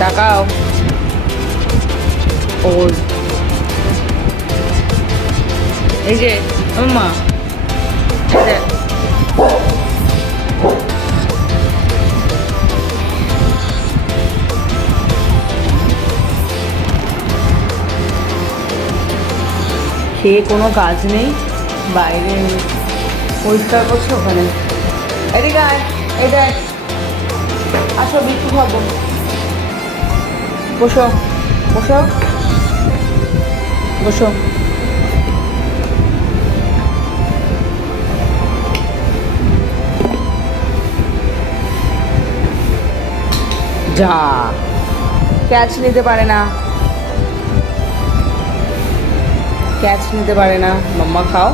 তাকাও। ওই এই যে মা, খেয়ে কোনো কাজ নেই, বাইরে পরিষ্কার করছে ওখানে। এদিকে আয়, এই দেখ, আসো বিট্টু খাবো। বসো বসো বসো। যা, ক্যাচ নিতে পারে না, ক্যাচ নিতে পারে না। মাম্মা খাও,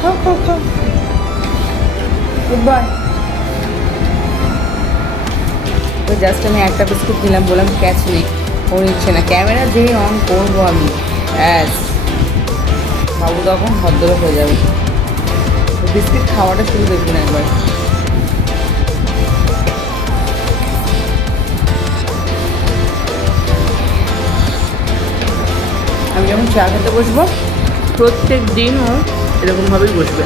খাও খাও খাও। Good boy. তো জাস্ট আমি একটা বিস্কুট দিলাম, বললাম ক্যাচ নেই, ও নিচ্ছে না। ক্যামেরা যেই অন করবো আমি, ব্যাস বাবু তখন ভদ্র হয়ে যাবে। বিস্কিট খাওয়াটা শুরু দেখবেন একবার। আমি যখন চা খেতে বসবো প্রত্যেক দিনও এরকমভাবেই বসবে।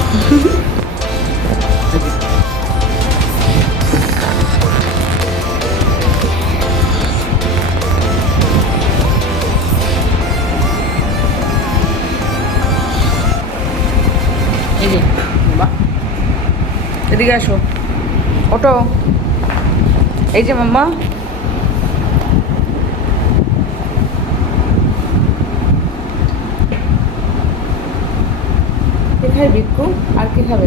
এই যে বাবা, এদিকে আসো, ওটো। এই যে মাম্মা, কে খায় বিক্কু? আর কে খাবে?